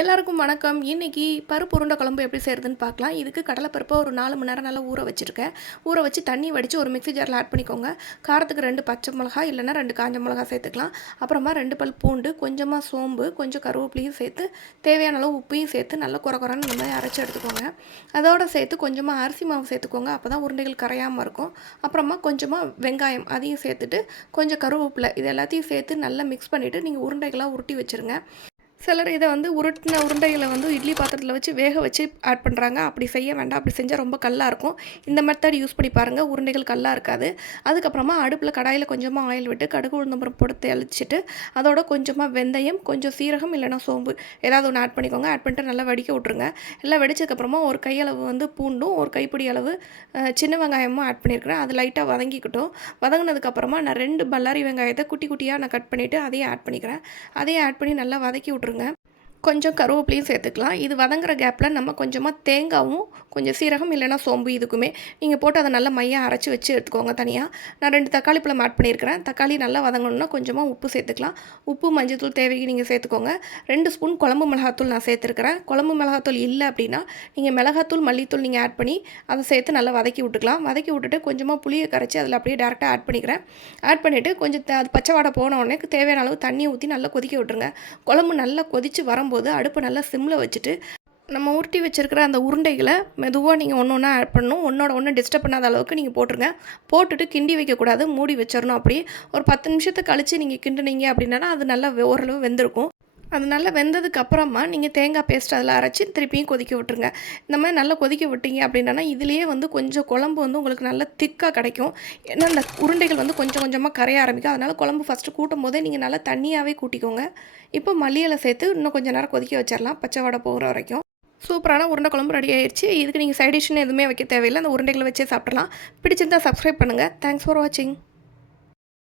எல்லாருக்கும் வணக்கம். இன்னைக்கு பருப்பு உருண்டை குழம்பு எப்படி செய்கிறதுன்னு பார்க்கலாம். இதுக்கு கடலைப்பருப்பை ஒரு நாலு மணி நேரம் நல்லா ஊற வச்சுருக்கேன். ஊற வச்சு தண்ணி வடித்து ஒரு மிக்சி ஜாரில் ஆட் பண்ணிக்கோங்க. காரத்துக்கு ரெண்டு பச்சை மிளகா இல்லைன்னா ரெண்டு காஞ்ச மிளகா சேர்த்துக்கலாம். அப்புறமா ரெண்டு பல் பூண்டு கொஞ்சமாக சோம்பு கொஞ்சம் கருவேப்பிலையும் சேர்த்து தேவையான அளவு உப்பையும் சேர்த்து நல்லா குறை குறைன்னு இந்த மாதிரி அரைச்சி எடுத்துக்கோங்க. அதோட சேர்த்து கொஞ்சமாக அரிசி மாவு சேர்த்துக்கோங்க. அப்போ தான் உருண்டைகள் கரையாமல் இருக்கும். அப்புறமா கொஞ்சமாக வெங்காயம் அதையும் சேர்த்துட்டு கொஞ்சம் கருவேப்பிலை இது எல்லாத்தையும் சேர்த்து நல்லா மிக்ஸ் பண்ணிவிட்டு நீங்கள் உருண்டைகளாக உருட்டி வச்சுருங்க. சிலர் இதை வந்து உருட்டின உருண்டைகளை வந்து இட்லி பாத்திரத்தில் வச்சு வேக வச்சு ஆட் பண்ணுறாங்க அப்படி செய்ய வேண்டாம். அப்படி செஞ்சால் ரொம்ப கல்லாக இருக்கும். இந்த மெத்தட் யூஸ் பண்ணி பாருங்கள் உருண்டைகள் கல்லாக இருக்காது. அதுக்கப்புறமா அடுப்பில் கடாயில் கொஞ்சமாக ஆயில் விட்டு கடுகு உளுந்தம்பரம் போட்டு தெளிச்சிட்டு அதோட கொஞ்சமாக வெந்தயம் கொஞ்சம் சீரகம் இல்லைனா சோம்பு ஏதாவது ஒன்று ஆட் பண்ணிக்கோங்க. ஆட் பண்ணிட்டு நல்லா வடிக்க விட்ருங்க எல்லாம் வெடிச்சதுக்கப்புறமா ஒரு கையளவு வந்து பூண்டும் ஒரு கைப்பிடி அளவு சின்ன வெங்காயமும் ஆட் பண்ணியிருக்கிறேன் அது லைட்டாக வதங்கிக்கிட்டும். வதங்கினதுக்கப்புறமா நான் ரெண்டு பல்லாரி வெங்காயத்தை குட்டி குட்டியாக நான் கட் பண்ணிவிட்டு அதையும் ஆட் பண்ணிக்கிறேன். அதையும் ஆட் பண்ணி நல்லா வதக்கி விட்ருங்க பாருங்கள் கொஞ்சம் கருவேப்பிலையும் சேர்த்துக்கலாம். இது வதங்குற கேப்பில் நம்ம கொஞ்சமாக தேங்காவும் கொஞ்சம் சீரகம் இல்லைன்னா சோம்பு இதுக்குமே நீங்கள் போட்டு அதை நல்லா மையாக அரைச்சி வச்சு எடுத்துக்கோங்க தனியாக நான் ரெண்டு தக்காளி பழம் ஆட் பண்ணியிருக்கிறேன். தக்காளி நல்லா வதங்கணும்னா கொஞ்சமாக உப்பு சேர்த்துக்கலாம். உப்பு மஞ்சத்தூள் தேவைக்கு நீங்கள் சேர்த்துக்கோங்க. ரெண்டு ஸ்பூன் குழம்பு மிளகாத்தூள் நான் சேர்த்துருக்கிறேன். குழம்பு மிளகாத்தூள் இல்லை அப்படின்னா நீங்கள் மிளகாத்தூள் மல்லித்தூள் நீங்கள் ஆட் பண்ணி அதை சேர்த்து நல்லா வதக்கி விட்டுக்கலாம். வதக்கி விட்டுட்டு கொஞ்சமாக புளியை கரைச்சி அதில் அப்படியே டேரெக்டாக ஆட் பண்ணிக்கிறேன். ஆட் பண்ணிவிட்டு கொஞ்சம் த- அது பச்சை வாடை போன உடனே தேவையான அளவு தண்ணி ஊற்றி நல்லா கொதிக்க விட்டுருங்க. குழம்பு நல்லா கொதித்து வரும்போது அடுப்பை நல்லா சிம்மில் வச்சுட்டு நம்ம உருட்டி வச்சுருக்கிற அந்த உருண்டைகளை மெதுவாக நீங்கள் ஒன்று ஒன்றா ஆட் பண்ணணும். ஒன்றோட ஒன்று டிஸ்டர்ப் பண்ணாத அளவுக்கு நீங்கள் போட்டுருங்க. போட்டுட்டு கிண்டி வைக்கக்கூடாது. மூடி வச்சிடணும் அப்படி ஒரு பத்து நிமிஷத்தை கழித்து நீங்கள் கிண்டுனீங்க அப்படின்னா அது நல்லா ஓரளவு வெந்திருக்கும். அது நல்லா வெந்ததுக்கு அப்புறமா நீங்கள் தேங்காய் பேஸ்ட் அதில் அரைச்சி திருப்பியும் கொதிக்க விட்டுருங்க. இந்த மாதிரி நல்லா கொதிக்க விட்டீங்க அப்படின்னா இதுலேயே வந்து கொஞ்சம் குழம்பு வந்து உங்களுக்கு நல்லா திக்காக கிடைக்கும். ஏன்னா அந்த உருண்டைகள் வந்து கொஞ்சம் கொஞ்சமாக கரைய ஆரம்பிக்கும். அதனால் குழம்பு ஃபஸ்ட்டு கூட்டும் போதே நீங்கள் நல்லா தண்ணியாகவே கூட்டிக்கோங்க. இப்போ மல்லியில சேர்த்து இன்னும் கொஞ்சம் நேரம் கொதிக்க வச்சிடலாம். பச்சை வடை போகிற வரைக்கும். சூப்பரான உருண்டை குழம்பு ரெடி ஆயிடுச்சு இதுக்கு நீங்கள் சைடிஷ்னு எதுவுமே வைக்க தேவையில்லை. அந்த உருண்டைகளை வச்சே சாப்பிடலாம். பிடிச்சிருந்தா சப்ஸ்கிரைப் பண்ணுங்கள் தேங்க்ஸ் ஃபார் வாட்சிங்